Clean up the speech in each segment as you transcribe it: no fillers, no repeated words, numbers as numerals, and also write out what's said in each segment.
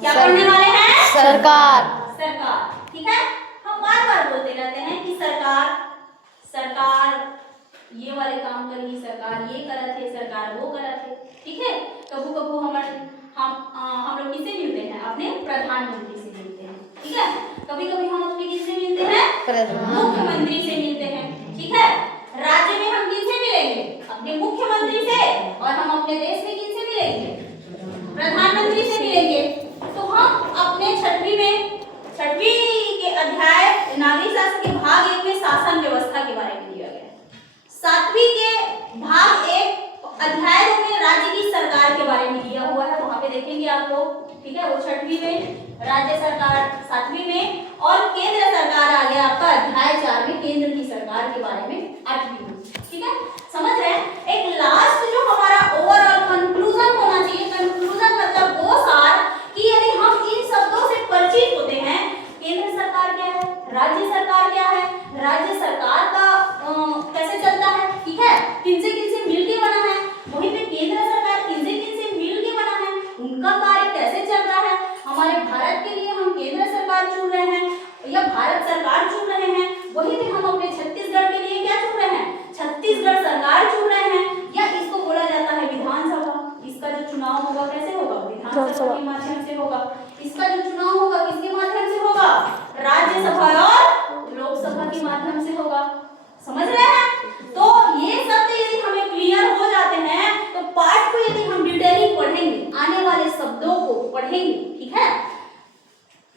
क्या पढ़ने वाले हैं? सरकार। सरकार, ठीक है। हम बार बार बोलते रहते हैं कि सरकार सरकार ये वाले काम करी, सरकार ये करत है, सरकार वो करत है, ठीक है। कबू कबू हम लोग किससे मिलते हैं? अपने प्रधानमंत्री से मिलते हैं, ठीक है। कभी कभी हम अपने किससे मिलते हैं? मुख्यमंत्री से मिलते हैं, ठीक है। राज्य में हम किससे मिलेंगे? अपने मुख्यमंत्री से। और हम अपने देश में किससे मिलेंगे? प्रधानमंत्री से मिलेंगे। तो हम अपने छठवीं के अध्याय नागरिक शासन के भाग 1 में शासन व्यवस्था के बारे में दिया गया है। 7वीं के भाग 1 अध्याय 2 में राज्य की सरकार के बारे में दिया हुआ है, वहां पे देखेंगे आप लोग, ठीक है। वो 6वीं में राज्य सरकार, 7वीं में, और केंद्र सरकार आ गया आपका अध्याय 4 में, केंद्र की सरकार के बारे में 8वीं में, ठीक है। समझ रहे हैं? एक लास्ट जो हमारा ओवरऑल कंक्लूजन होना चाहिए, कंक्लूजन मतलब वो सार कि यदि हम इन शब्दों से परिचित होते हैं, केंद्र सरकार क्या है, राज्य सरकार क्या है, राज्य सरकार का कैसे चलता है, ठीक है, किनसे किनसे मिलके बना है, वहीं पे केंद्र सरकार किनसे किनसे मिलके बना है, उनका कार्य कैसे चल रहा है। हमारे भारत के लिए हम केंद्र सरकार चुन रहे हैं या भारत सरकार चुन रहे हैं, वहीं पे हम अपने छत्तीसगढ़ के लिए क्या चुन रहे हैं? छत्तीसगढ़ सरकार चुन रहे हैं, या इसको बोला जाता है विधानसभा। इसका जो चुनाव होगा कैसे होगा? विधानसभा के माध्यम से होगा। इसका जो चुनाव होगा किसके माध्यम से होगा? राज्यसभा और लोकसभा के माध्यम से होगा। समझ रहे हैं? तो ये शब्द यदि हमें क्लियर हो जाते हैं तो पाठ को यदि हम डिटेलिंग पढ़ेंगे, आने वाले शब्दों को पढ़ेंगे, ठीक है,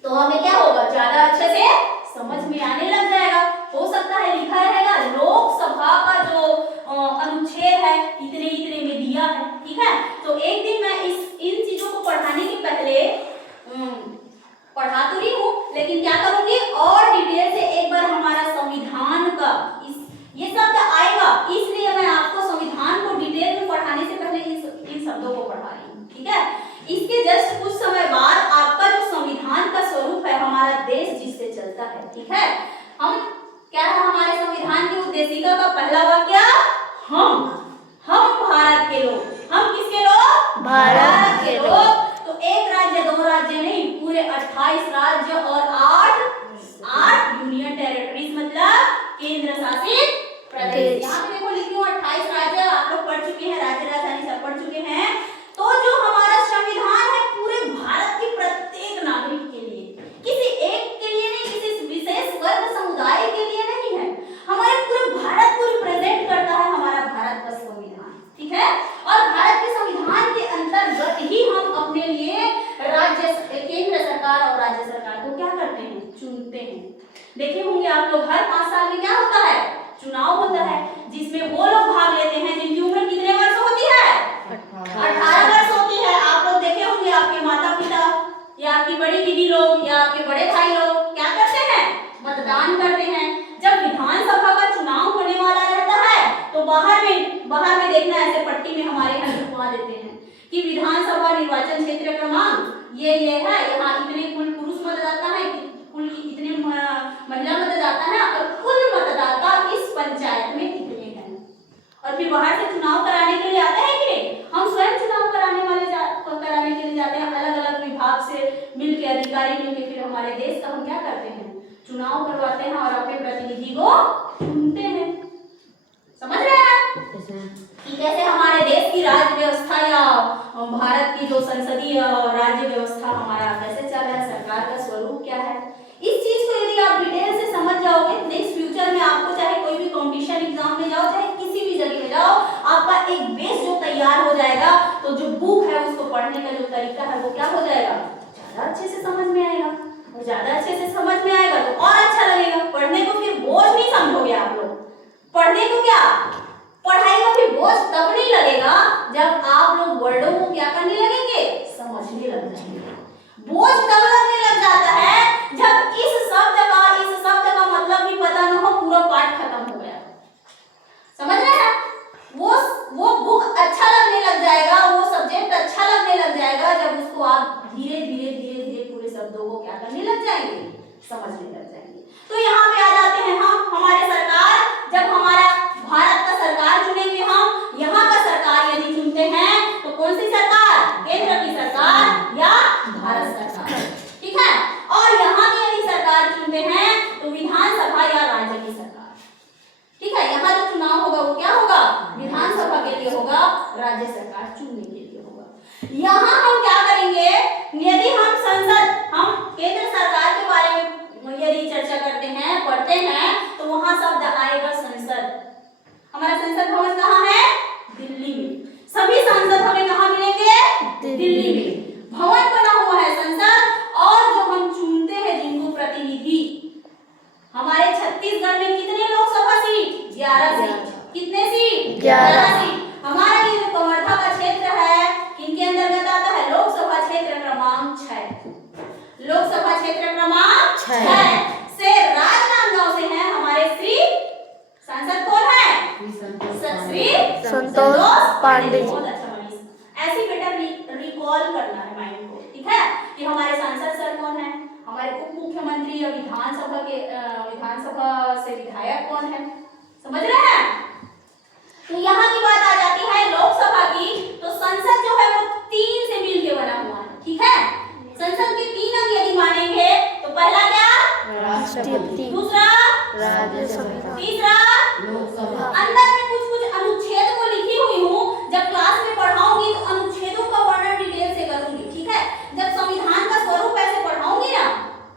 तो हमें क्या होगा? ज्यादा अच्छे से समझ में आने लग जाएगा। हो सकता है लिखा रहेगा लोकसभा का जो अनुच्छेद है इतने इतने में दिया है, ठीक है। तो एक दिन मैं इन चीजों को पढ़ाने के पहले पढ़ा तो रही हूँ, लेकिन क्या करूंगी और डिटेल से एक बार हमारा संविधान का ये शब्द आएगा, इसलिए मैं आपको संविधान को डिटेल में पढ़ाने से पहले इन शब्दों को पढ़ा रही हूँ, ठीक है। इसके जस्ट कुछ समय बाद आपका जो संविधान का स्वरूप है, हमारा देश जिससे चलता है, ठीक है। हम क्या है हमारे संविधान की उद्देशिका का पहला वाक्य? हम भारत के लोग। हम किसके लोग? भारत के लोग। तो एक राज्य, 2 राज्य नहीं, पूरे 28 राज्य और 8 यूनियन टेरिटरीज, मतलब केंद्र शासित प्रदेश। यहाँ पे देखो लिखी हूँ 28 राज्य, आप लोग पढ़ चुके हैं, राज्य राजधानी सब पढ़ चुके हैं। तो जो हमारा संविधान है पूरे भारत के प्रत्येक नागरिक के लिए, किसी एक के लिए नहीं, किसी विशेष वर्ग समुदाय के लिए नहीं है, हमारे पूरे भारत को रिप्रेजेंट करता है हमारा भारत का संविधान, ठीक है। और भारत के संविधान के अंतर्गत ही हम अपने लिए केंद्र सरकार और राज्य सरकार को क्या करते हैं? चुनते हैं। देखे होंगे आप लोग हर 5 साल में क्या होता है? चुनाव होता है, जिसमें वो लोग भाग लेते हैं जिनकी उम्र कितने वर्ष होती है? 18 वर्ष होती है। आप लोग देखे होंगे आपके माता पिता या आपकी बड़ी दीदी लोग या आपके बड़े भाई लोग क्या करते हैं? मतदान करते हैं। जब विधानसभा का चुनाव होने वाला रहता है तो बाहर में देखना, ऐसे पट्टी में हमारे यहाँ लिखवा देते हैं कि विधानसभा निर्वाचन क्षेत्र क्रमांक ये है, यहाँ इतने कुल पुरुष मतदाता है, कुल इतने महिला मतदाता है और कुल मतदाता इस पंचायत में इतने हैं। और फिर बाहर से चुनाव कराने के लिए आते हैं कि नहीं? हम स्वयं चुनाव कराने के लिए जाते हैं, अलग अलग विभाग से मिलके, अधिकारी मिलके, फिर हमारे देश का हम क्या करते हैं? चुनाव करवाते हैं और अपने प्रतिनिधि को चुनते हैं। समझ रहे हैं? कैसे हमारे देश की राज्य व्यवस्था या भारत की जो संसदीय राज्य व्यवस्था हमारा कैसे चल रहा है, सरकार का स्वरूप क्या है, इस चीज को यदि आप डिटेल से समझ जाओगे, नेक्स्ट फ्यूचर में आपको चाहे कोई भी कंपटीशन एग्जाम में जाओ, चाहे किसी भी जगह में जाओ, आपका एक बेस जो तैयार हो जाएगा, तो जो बुक है उसको पढ़ने का जो तरीका है वो क्या हो जाएगा? ज्यादा अच्छे से समझ में आएगा। और ज्यादा अच्छे से समझ में आएगा तो और अच्छा लगेगा पढ़ने को। फिर बोझ नहीं समझोगे आप लोग पढ़ने को। क्या पढ़ाई का फिर बोझ तब नहीं लगेगा जब आप लोग वर्डों को क्या करने लगेंगे? समझने लग जाएंगे। बोझ तब लगने लग जाता है जब इस शब्द का मतलब भी पता न हो, पूरा पाठ खत्म हो गया। समझ रहे हैं? वो बुक अच्छा लगने लग जाएगा, वो सब्जेक्ट अच्छा लगने लग जाएगा जब उसको आप धीरे धीरे पूरे शब्दों को क्या करने लग जाएंगे? समझने लग जाएंगे। तो यहाँ पे आ जाते हैं हम, हमारे सरकार, जब हमारा भारत का सरकार चुनेंगे, हम यहाँ का सरकार यदि चुनते हैं तो कौन सी सरकार? केंद्र की सरकार या भारत सरकार? संतोष पांडे जी। बहुत अच्छा मनीष, ऐसे बेटा रिकॉल करना है माइंड को, ठीक है, कि हमारे सांसद सर कौन है, हमारे उप मुख्यमंत्री या विधानसभा से विधायक कौन है, समझ रहे हैं। तो यहाँ की बात आ जाती है लोकसभा की, तो संसद जो है वो 3 से मिलकर बना हुआ है, ठीक है। संसद के 3 अंग यदि मानेंगे तो पहला क्या, राष्ट्रपति, दूसरा राज्यसभा, तीसरा लोकसभा। अंदर में कुछ अनुच्छेद को लिखी हुई हूँ, जब क्लास में पढ़ाऊंगी तो अनुच्छेदों का वर्णन डिटेल से करूंगी, ठीक है। जब संविधान का स्वरूप ऐसे पढ़ाऊंगी ना,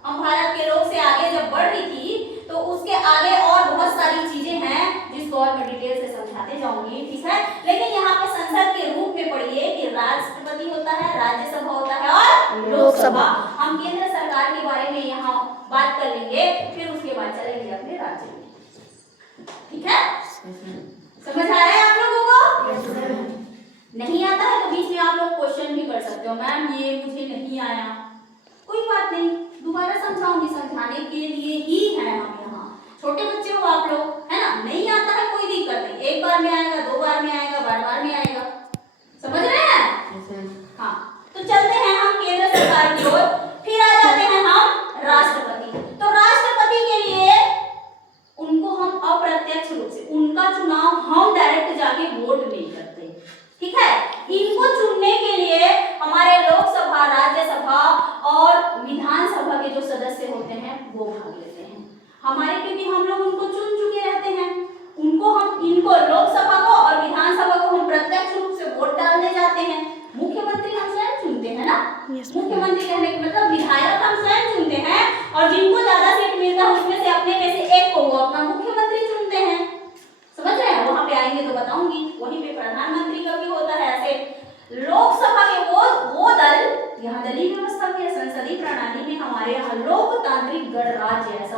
हम भारत के लोग से आगे जब बढ़ रही थी तो उसके आगे और बहुत सारी चीजें हैं जिसको और मैं डिटेल से समझाते जाऊंगी, ठीक है। लेकिन यहाँ पे संसद के रूप में पढ़िए कि राष्ट्रपति होता है, राज्यसभा होता है और लोकसभा। हम केंद्र सरकार के बारे में यहाँ बात कर लेंगे, फिर उसके बाद चलेंगे अपने राज्य में, ठीक है। समझ आ रहा है आप लोगों को? नहीं आता है तो बीच में आप लोग क्वेश्चन भी कर सकते हो, मैम ये मुझे नहीं आया, कोई बात नहीं, दोबारा समझाऊंगी, समझाने के लिए ही है हम यहाँ। छोटे बच्चे हो आप लोग, है ना, नहीं आता है कोई दिक्कत नहीं, एक बार में आएगा, 2 बार में आएगा, बार में आएगा, समझ रहे हैं। हाँ, तो चलते हैं हम केंद्र सरकार की ओर, फिर आ जाते हैं हम राष्ट्रपति। तो राष्ट्रपति के लिए उनको हम अप्रत्यक्ष रूप से, उनका चुनाव हम डायरेक्ट जाके वोट नहीं करते, ठीक है। इनको चुनने के लिए हमारे लोकसभा, राज्यसभा और विधानसभा के जो सदस्य होते हैं वो भाग लेते हैं हमारे, क्योंकि हम लोग उनको चुन चुके रहते हैं। इनको लोकसभा को और विधानसभा को हम प्रत्यक्ष रूप से वोट डालने जाते हैं। मुख्यमंत्री हम स्वयं चुनते हैं ना, मुख्यमंत्री कहने का मतलब विधायक हम स्वयं चुनते हैं, और जिनको ज्यादा सीट मिलता है उसमें से अपने में से एक को वो अपना मुख्यमंत्री चुनते हैं, समझ रहे हैं। वहां पे आएंगे तो बताऊंगी, वहीं पे प्रधानमंत्री का भी होता है ऐसे। लोकसभा के वो दल, यहाँ दलीय व्यवस्था की संसदीय प्रणाली में हमारे यहाँ लोकतांत्रिक गणराज्य ऐसा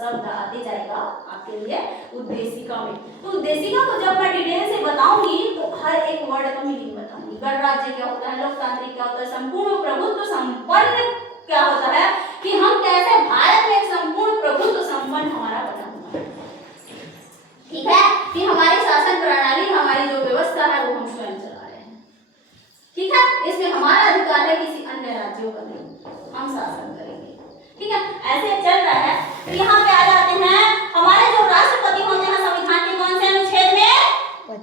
शब्द आते जाएगा आपके लिए उद्देशिका में। तो उद्देशिका को जब मैं डिटेल से बताऊंगी तो हर एक वर्ड का मीनिंग बताऊंगी। गणराज्य क्या होता है, लोकतांत्रिक क्या होता है, संपूर्ण प्रभुत्व संपन्न क्या होता है, कि हम कैसे भारत में एक संपूर्ण प्रभुत्व संपन्न हमारा बना हुआ है, ठीक है, कि हमारी शासन प्रणाली, हमारी जो व्यवस्था है वो हम स्वयं चला रहे हैं, ठीक है। इसमें हमारा अधिकार है, किसी अन्य राज्यों का नहीं, हम शासन करेंगे, ठीक है। ऐसे चल रहा है। तो यहाँ पे आ जाते हैं हमारे जो राष्ट्रपति होते हैं संविधान के कौन से अनुच्छेद में,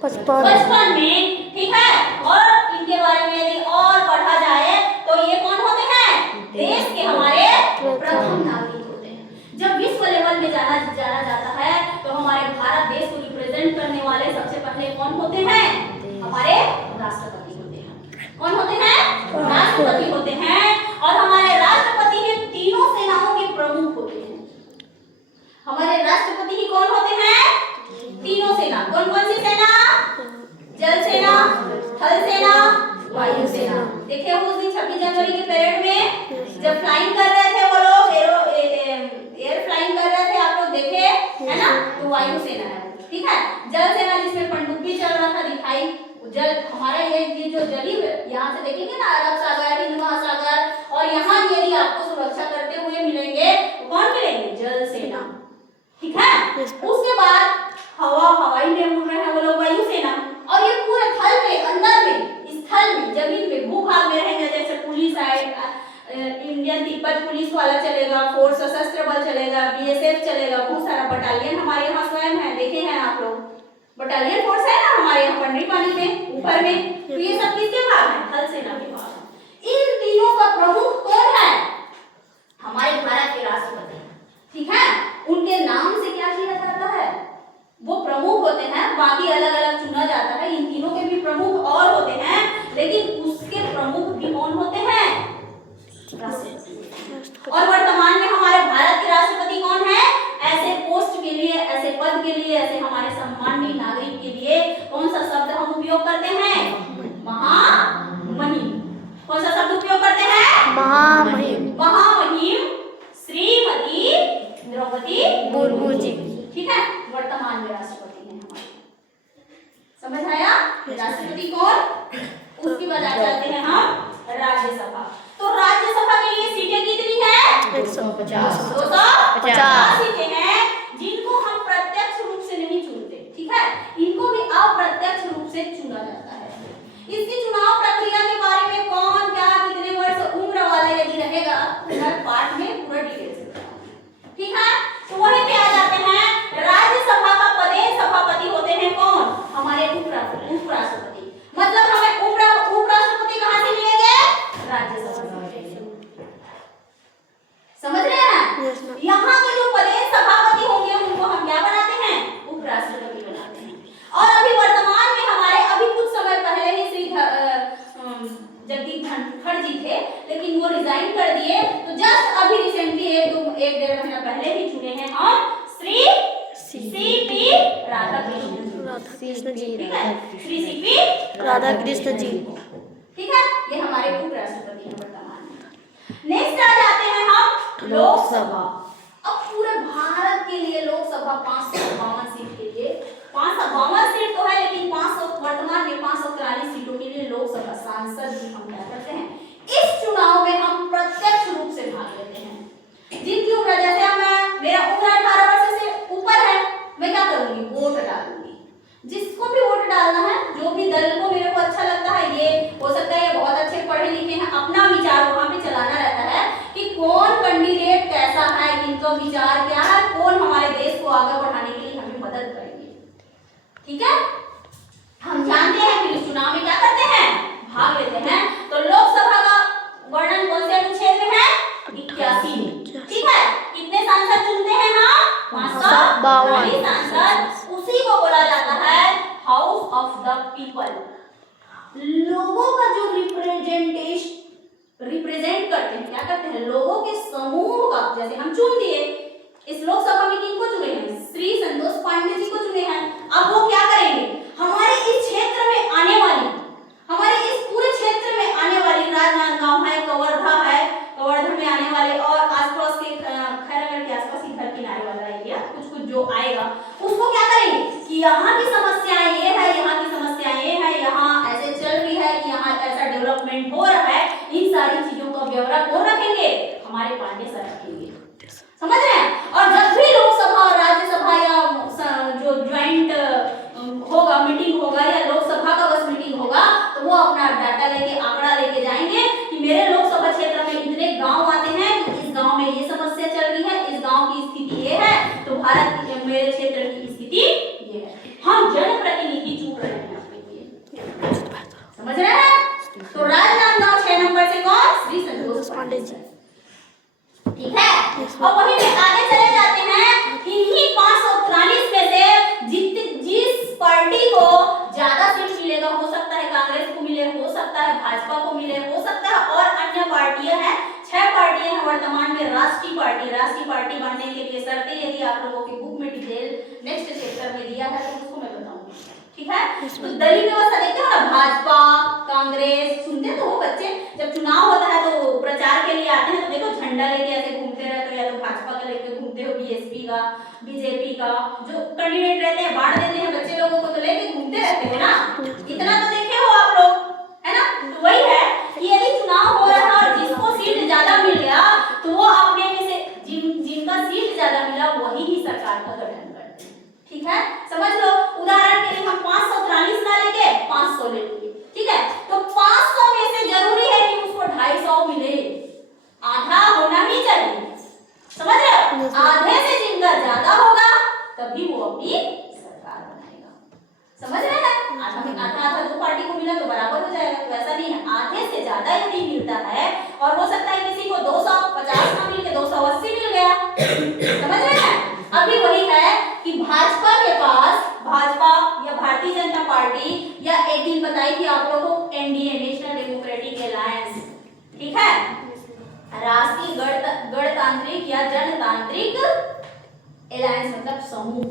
55 में, ठीक है। और इनके बारे में यदि और पढ़ा जाए तो ये कौन होते हैं, देश के हमारे प्रथम नागरिक होते हैं। जब विश्व लेवल में जाना जाता है तो हमारे भारत देश को रिप्रेजेंट करने वाले सबसे पहले कौन होते हैं, हमारे राष्ट्रपति होते हैं। कौन होते हैं, राष्ट्रपति होते हैं। और हमारे राष्ट्रपति ही तीनों सेनाओं के प्रमुख होते हैं। हमारे राष्ट्रपति ही कौन होते हैं, तीनों सेना। कौन कौन सी सेना, जल सेना, थल सेना, वायु सेना। देखिए उस दिन 26 जनवरी के परेड में जब फ्लाइंग कर रहे थे वो लोग, एयर फ्लाइंग कर रहे थे, आप लोग देखे है ना, तो वायु सेना है, ठीक है। जल सेना जिसमें पनडुब्बी चल रहा था दिखाई, जल हमारा ये जो जलीय, यहाँ से देखेंगे ना अरब सागर, हिंद महासागर, और यहाँ यदि आपको सुरक्षा करते हुए मिलेंगे कौन मिलेंगे, जल सेना, ठीक है। उसके बाद हवाई में उड़ रहे हैं वो लोग, वायु सेना। और ये पूरे थल में, अंदर में, स्थल में, जमीन में, भूभाग में रहेंगे, जैसे police side, Indian Tibet police वाला चलेगा, फोर्स सशस्त्र बल चलेगा, बीएसएफ चलेगा, बहुत सारा बटालियन हमारे यहाँ स्वयं है, देखे हैं आप लोग, बटालियन फोर्स है ना हमारे यहाँ पंडरीपानी में, ऊपर में। तो ये सब किसके भाग है, थल सेना के भाग है। इन तीनों का प्रमुख कौन है, हमारे भारत के राष्ट्रपति, ठीक है। उनके नाम से क्या किया जाता है, वो प्रमुख होते हैं, बाकी अलग अलग चुना जाता है। इन तीनों के भी प्रमुख और होते हैं, लेकिन उसके प्रमुख भी कौन होते हैं, राष्ट्रपति। और वर्तमान में हमारे भारत के राष्ट्रपति कौन है, ऐसे पोस्ट के लिए, ऐसे पद के लिए, ऐसे हमारे सम्माननीय नागरिक के लिए कौन सा शब्द हम उपयोग करते हैं, महामहिम। कौन सा शब्द उपयोग करते हैं, महामहिम। महामहिम श्रीमती द्रौपदी मुर्मू जी, ठीक है, वर्तमान में राष्ट्रपति हैं हमारे। समझ आया, राष्ट्रपति कौन। उसके बाद चलते हैं हम राज्यसभा। तो राज्यसभा के लिए सीटें कितनी है, 150 सीटें हैं, जिनको हम प्रत्यक्ष रूप से नहीं चुनते, ठीक है। इनको भी अप्रत्यक्ष रूप यहाँ के जो प्रदेश सभापति होंगे उनको हम क्या बनाते हैं, उपराष्ट्रपति बनाते हैं। और अभी वर्तमान में हमारे अभी कुछ समय पहले ही श्री जगदीप धनखड़ जी थे, लेकिन वो रिजाइन कर दिए, तो जस्ट अभी रिसेंटली एक डेढ़ महीना पहले ही चुने हैं हम श्री सीपी राधाकृष्ण जी, ठीक है, श्री सीपी राधाकृष्ण जी, ठीक है, ये हमारे उपराष्ट्रपति हैं वर्तमान में। नेक्स्ट आ जाते हैं हम लोकसभा। अब पूरे भारत के लिए लोकसभा 552 सीट के लिए 552 सीट तो है, लेकिन 500 वर्तमान में 543 सीटों के लिए लोकसभा सांसद भी हम क्या करते हैं, इस चुनाव में हम प्रत्यक्ष रूप से भाग लेते हैं। जिनकी उम्र, जैसे मेरा उम्र 18 वर्ष से ऊपर है, मैं क्या करूंगी, वोट डालूंगी। जिसको भी वोट डालना है, जो भी दल को मेरे को अच्छा लगता है, ये हो सकता है ये बहुत अच्छे पढ़े लिखे हैं, अपना विचार वहां पे चलाना रहता है कि कौन कैंडिडेट कैसा है, किनका विचार क्या है, कौन हमारे देश को आगे बढ़ाने के लिए हमें मदद करेंगे, ठीक है। हम जानते हैं कि इस चुनाव में क्या करते हैं, भाग लेते हैं। तो लोकसभा का वर्णन कौन से अनुच्छेद में है, 81 में, ठीक है। कितने सांसद चुनते हैं हम, 552 सांसद। उसी को बोला जाता है हाउस ऑफ द पीपल। लोगों का जो रिप्रेजेंट करते हैं, क्या करते हैं, लोगों के समूह का, जैसे हम चुन दिए इस लोकसभा में, किनको चुने हैं, श्री संतोष पांडे जी को चुने हैं। अब वो क्या करेंगे, हमारे इस क्षेत्र में आने वाली, हमारे इस पूरे क्षेत्र में आने वाली, राजनांदगांव है, कवर्धा है, कवर्धा में आने वाले और आसपास के खैरागढ़ के आसपास ही घर किनारे वाला एरिया, कुछ कुछ जो आएगा, उसको क्या करेंगे कि यहाँ की समस्याएं ये है, यहाँ की समस्याएं ये है, यहाँ ऐसे चल रही है कि यहाँ ऐसा डेवलपमेंट हो रहा है, इन सारी चीजों का ब्यौरा कौन रखेंगे, हमारे पांडे सर रखेंगे, समझ रहे हैं। और जब भी लोकसभा और राज्यसभा या जो ज्वाइंट होगा, मीटिंग होगा या लोकसभा का बस मीटिंग होगा, तो वो अपना डाटा लेके, आंकड़ा लेके जाएंगे कि मेरे लोकसभा क्षेत्र में इतने गांव आते हैं, इस गांव में ये समस्या चल रही है, इस गांव की स्थिति ये है, तो भारत के मेरे क्षेत्र की स्थिति ये है। हम जनप्रतिनिधि चुन रहे हैं आपके लिए, समझ रहे हैं। तो राजनांदगांव 6 नंबर से कौन, श्री संतोष पांडे जी, ठीक है। और वहीं में आगे चले जाते हैं, इन्हीं 543 में से जिस पार्टी को ज्यादा सीट मिलेगा, हो सकता है कांग्रेस को मिले, हो सकता है भाजपा को मिले, हो सकता है और अन्य पार्टियां हैं, 6 पार्टियां हैं वर्तमान में राष्ट्रीय पार्टी बनने के लिए शर्तें, यदि आप लोगों की बुक में डिटेल नेक्स्ट चैप्टर में दिया है तो उसको मैं बताऊंगी, ठीक है। तो दलीय व्यवस्था देखते हो ना, भाजपा, कांग्रेस, सुनते तो वो बच्चे, जब चुनाव होता है तो प्रचार के लिए आते हैं, तो देखो झंडा लेके ऐसे घूमते रहते हो, या तो भाजपा का लेके घूमते हो, बीएसपी का, बीजेपी का, जो कैंडिडेट रहते हैं बांट देते हैं बच्चे लोगों को, तो लेके घूमते रहते हैं ना, इतना तो देखे हो आप लोग, है ना। तो वही है कि यदि चुनाव हो रहा है और जिसको सीट ज्यादा मिल गया, तो वो अपने में से जिनका सीट ज्यादा मिला वही ही सरकार का गठन करते हैं, ठीक है, समझ लो। उदाहरण के लिए हम 543 ना लेके 500 ले लेंगे, ठीक है। तो 500 में से जरूरी है कि उसको 250 मिले, आधा होना ही चाहिए, समझ रहे हो। आधे से जिनका ज्यादा होगा तभी वो अपनी सरकार बनाएगा, समझ रहे हैं। आधा दो पार्टी को मिला तो बराबर हो जाएगा, तो ऐसा नहीं है, आधे से ज्यादा यदि मिलता है, और हो सकता है किसी को 250 ना मिल के 280 मिल गया, समझ रहे हैं। अभी वही है कि भाजपा के पास, भाजपा या भारतीय जनता पार्टी, या एक दिन बताई थी आप लोगों को, एनडीए, नेशनल डेमोक्रेटिक अलायंस, ठीक है, राष्ट्रीय गणतांत्रिक या जनतांत्रिक अलायंस, मतलब समूह,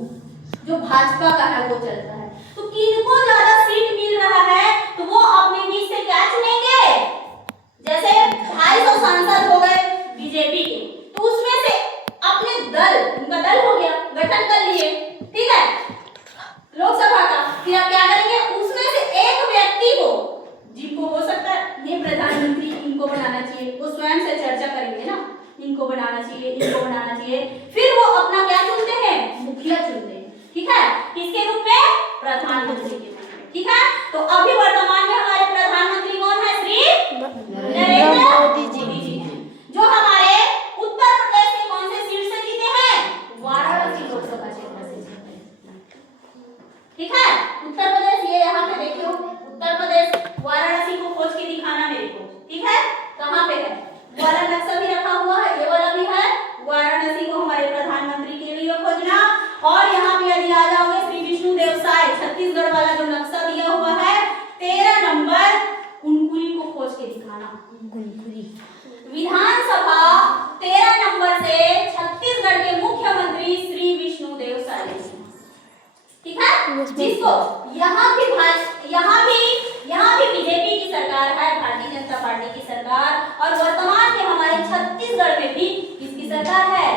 जो भाजपा का है वो चलता है। तो किनको ज्यादा सीट मिल रहा है, तो वो अपने बीच से क्या चुनेंगे, जैसे 250 सांसद हो गए बीजेपी के, तो उसमें से अपने दल, उनका दल हो गया, गठन कर लिए, ठीक है, लोकसभा का। फिर आप क्या करेंगे, उसमें से एक व्यक्ति को, जिनको हो सकता है ये प्रधानमंत्री, इनको बनाना चाहिए, वो स्वयं से चर्चा करेंगे ना, इनको बनाना चाहिए, इनको बनाना चाहिए, फिर वो अपना क्या चुनते हैं, मुखिया चुनते हैं, ठीक है, किसके रूप में, प्रधानमंत्री के रूप में, ठीक है। तो अभी वर्तमान में हमारे प्रधानमंत्री कौन है, श्री नरेंद्र मोदी जी, जो हमारे उत्तर प्रदेश के कौन से सीट से जीते हैं, वाराणसी लोकसभा क्षेत्र से जीते हैं, ठीक है। उत्तर प्रदेश, ये यहाँ पे देखियो, उत्तर प्रदेश, वाराणसी को खोज के दिखाना मेरे को, ठीक है, कहाँ पे है, वाला नक्शा भी रखा हुआ है, ये वाला भी है, वाराणसी विधानसभा 13 नंबर से छत्तीसगढ़ के मुख्यमंत्री श्री विष्णुदेव साय जी, ठीक है, जिसको यहाँ भी बीजेपी की सरकार है, भारतीय जनता पार्टी की सरकार, और वर्तमान में हमारे छत्तीसगढ़ में भी किसकी सरकार है,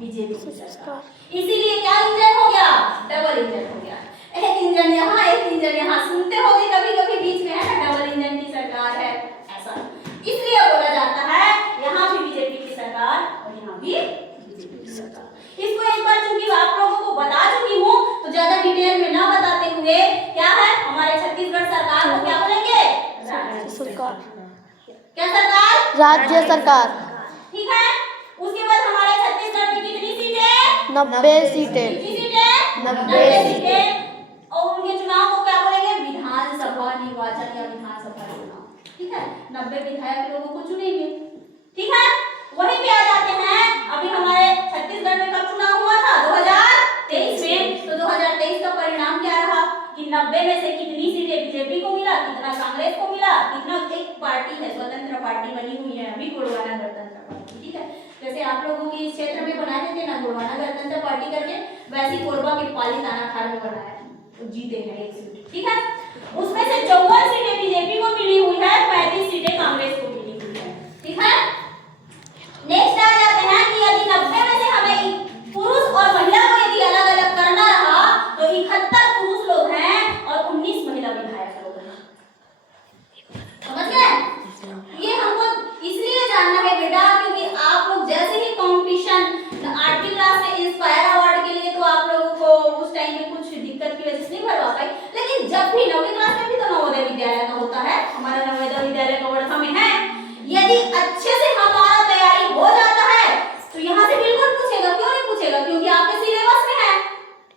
बीजेपी की सरकार। इसीलिए क्या इंजन हो गया, डबल इंजन हो गया, एक इंजन यहाँ एक इंजन यहाँ, सुनते होंगे कभी कभी बीच में, है ना, डबल इंजन की सरकार है ऐसा, इसलिए बोला जाता है यहाँ भी बीजेपी की सरकार और यहाँ भी बीजेपी की सरकार। इसको एक बार चूंकि आप लोगों को बता चुकी हूँ तो ज्यादा डिटेल में ना बताते हुए क्या है, हमारे छत्तीसगढ़ सरकार को क्या बोलेंगे, राज्य सरकार। क्या सरकार, राज्य सरकार। ठीक है। उसके बाद हमारे छत्तीसगढ़ में कितनी सीटें, 90 सीटें। कितनी सीटें, 90 सीटें। और उनके चुनाव को क्या बोलेंगे, विधानसभा निर्वाचन या विधानसभा चुनाव, ठीक है, 90 विधायक लोगों को चुनेंगे, ठीक है। वहीं पे आ जाते हैं, अभी हमारे छत्तीसगढ़ में कब चुनाव हुआ था, 2023 में, तो 2023 का परिणाम क्या रहा कि 90 में से कितनी सीटें बीजेपी को मिला, कितना कांग्रेस को मिला, कितना, एक पार्टी है स्वतंत्र पार्टी बनी हुई है अभी, गोंडवाना गणतंत्र पार्टी, ठीक है। जैसे आप लोगों की क्षेत्र में बना देते ना गोंडवाना गणतंत्र पार्टी करके, वैसी कोरबा के पाली थानाखार में बनाया, तो जीते हैं एक सीट, ठीक है। उसमें से 54 सीटें बीजेपी को मिली हुई है, 35 सीटें कांग्रेस को मिली हुई है, ठीक है। नेक्स्ट आ जाते हैं कि यदि 90 में से हमें पुरुष और महिला को यदि अलग अलग करना रहा तो 71 पुरुष लोग हैं और 19 महिला विधायक लोग हैं, समझ गए। ये हमको इसलिए जानना है बेटा क्योंकि आप लोग जैसे ही कंपटीशन 8वीं क्लास में इंस्पायर अवार्ड के लिए, तो आप लोगों को उस टाइम में कुछ दिक्कत की वजह से नहीं भरवा पाई, लेकिन जब भी 9वीं क्लास में भी तो नवोदय विद्यालय का होता है, हमारा नवोदय विद्यालय कवर्धा में है, यदि अच्छे से हमारा तैयारी हो जाता है तो यहाँ से बिल्कुल पूछेगा, क्यों नहीं पूछेगा, क्योंकि आपके सिलेबस में है,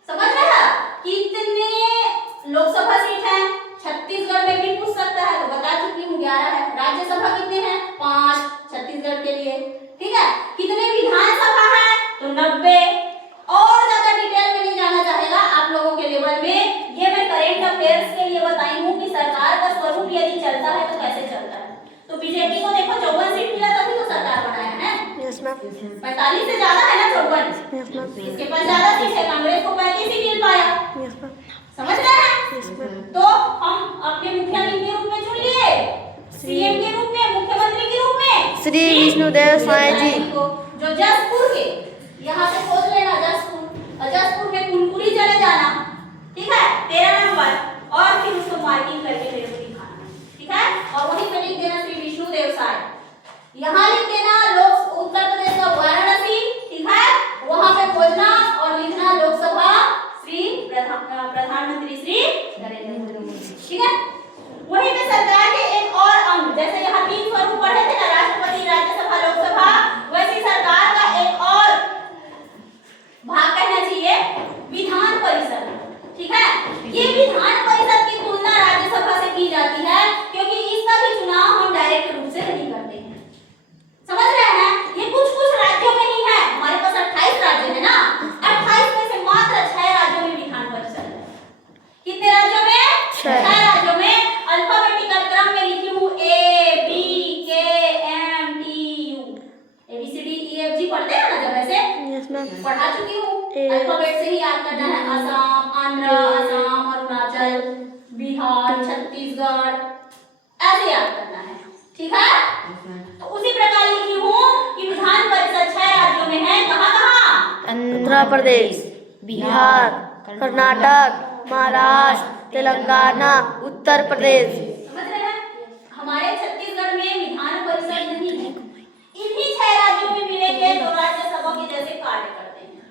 समझ रहे हैं। कितने लोकसभा सीट है, छत्तीसगढ़ में भी पूछ सकता है, तो बता चुकी हूँ 11 है, राज्यसभा कितने हैं, 5 छत्तीसगढ़ के लिए, ठीक है। कितने विधानसभा है, तो 90, और ज्यादा डिटेल में नहीं जाना चाहेगा आप लोगों के लेवल में, ये मैं करेंट अफेयर्स के लिए बताई हूँ कि सरकार का स्वरूप यदि चलता है तो कैसे चलता है। तो बीजेपी को देखो 54 सीट मिला तभी तो सरकार बनाया है, 45 से ज्यादा है ना 54, इसके पास ज्यादा सीट है, कांग्रेस को 35 ही मिल पाया, समझ रहे हैं। तो हम अपने मुखिया के रूप में चुन लिए, सीएम के रूप में, मुख्यमंत्री के रूप में श्री विष्णुदेव साय जी, जो जसपुर के, यहाँ से खोज लेना जसपुर, और जसपुर में कुनकुरी चले जाना, ठीक है, 13 नंबर, और फिर उसको मार्किंग करके मेरे को दिखाना, ठीक है, और वहीं पे लिख देना श्री विष्णुदेव साय, यहाँ लिख देना लोक उत्तर प्रदेश का वाराणसी, ठीक है, वहां पे खोजना और लिखना लोकसभा श्री प्रधानमंत्री श्री नरेंद्र मोदी, ठीक है। वहीं पे सरकार के एक और अंग, जैसे यहाँ 3 स्वरूप पढ़े थे ना, राष्ट्रपति, राज्यसभा, लोकसभा, वैसे सरकार का एक और भाग कहना चाहिए विधान परिषद, ठीक है। ये विधान परिषद की तुलना राज्यसभा से की जाती है क्योंकि इसका भी चुनाव हम डायरेक्ट रूप से नहीं करते हैं, समझ रहे हैं। ये कुछ राज्यों में ही है, हमारे पास 28 राज्य है ना, 28 में से मात्र 6 राज्यों में विधान परिषद है। कितने राज्यों में, 6 राज्यों में। अल्फाबेटिकल क्रम में लिखी हूँ A B K M T U, ABCDEFG पढ़ते हैं ना जब, ऐसे पढ़ा चुकी हूँ, अल्फाबेट से ही याद करना है। असम, आंध्र, असम, अरुणाचल, बिहार, छत्तीसगढ़, ऐसे याद करना है, ठीक है। तो उसी प्रकार लिखी हूँ कि विधान परिषद 6 राज्यों में है, कहाँ, आंध्र प्रदेश, बिहार, कर्नाटक, महाराष्ट्र, तेलंगाना, उत्तर प्रदेश। समझ रहे हैं। हमारे छत्तीसगढ़ में विधान परिषद नहीं है, इन्हीं 6 राज्यों में मिलेंगे तो राज्यसभा के जैसे कार्य करते हैं।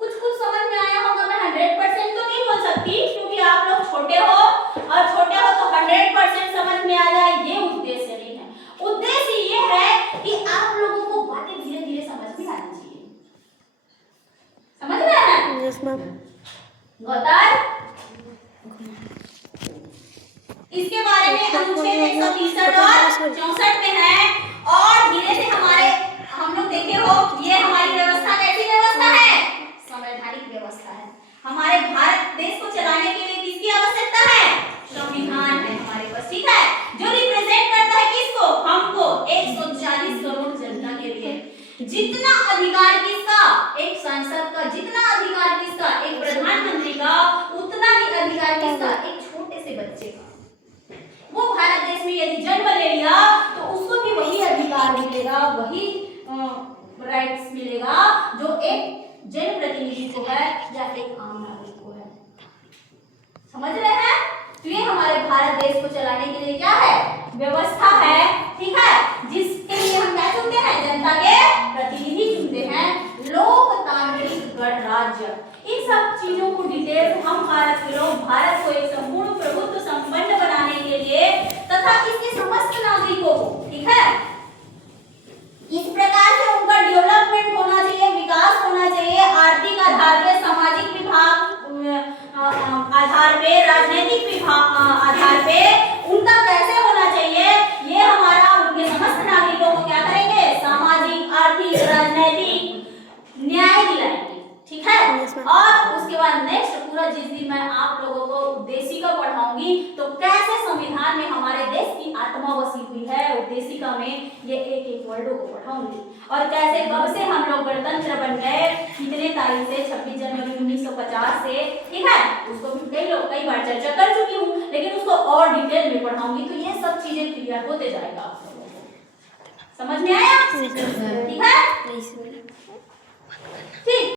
कुछ समझ में आया होगा, मैं 100% तो नहीं बोल सकती क्योंकि आप लोग छोटे हो, और छोटे हो तो 100% समझ में आ जाए, ये उद्देश्य नहीं है। उद्देश्य ये है कि आप लोगों को बातें धीरे धीरे समझ में आनी चाहिए, समझ रहे हैं। Yes ma'am. गौतार, इसके बारे में अनुच्छेद 163 और 64 में है, और धीरे से हमारे हम लोग देखे हो, ये हमारी व्यवस्था कैसी व्यवस्था है, संवैधानिक व्यवस्था है। हमारे भारत देश को चलाने के लिए किसकी आवश्यकता है, संविधान है हमारे पास, ठीक है, जो रिप्रेजेंट करता है किसको, हमको, जितना अधिकार किसका, एक सांसद का जितना अधिकार किसका, एक प्रधानमंत्री का, उतना ही अधिकार किसका, एक छोटे से बच्चे का। वो भारत देश में यदि जन्म ले लिया तो उसको भी वही अधिकार मिलेगा, वही राइट्स मिलेगा जो एक जनप्रतिनिधि को है या एक आम नागरिक को है। समझ रहे हैं? तो ये हमारे भारत देश को चलाने के लिए क्या है, व्यवस्था है, ठीक है, जिसके लिए हम क्या चुनते हैं, जनता के प्रतिनिधि चुनते हैं, लोकतांत्रिक गणराज्य। इन सब चीजों को डिटेल हम भारत के लोग भारत को एक संपूर्ण प्रभुत्व संपन्न बनाने के लिए तथा इसके समस्त नागरिकों को, ठीक है, इस प्रकार से उनका डेवलपमेंट होना चाहिए, विकास होना चाहिए, आर्थिक आधार पे, सामाजिक विभाग आधार पे, राजनीतिक विभाग आधार पे उनका कैसे होना चाहिए, ये हमारा उनके समस्त नागरिकों को क्या करेंगे, सामाजिक, आर्थिक, राजनीतिक न्याय दिलाएंगे, ठीक है। और उसके बाद नेक्स्ट पूरा जिस दिन मैं आप लोगों को उद्देशिका पढ़ाऊंगी तो कैसे संविधान में हमारे देश की आत्मा बसी हुई है, उद्देशिका में ये एक एक वर्डों को पढ़ाऊंगी, और कैसे कब से हम लोग गणतंत्र बन गए, कितने तारीख से, 26 जनवरी 1950 से, ठीक है, उसको भी कई बार चर्चा कर चुकी हूँ, लेकिन उसको और डिटेल में पढ़ाऊंगी तो ये सब चीजें क्लियर होते जाएगा आप लोगों को। समझ में आया? ठीक है, ठीक।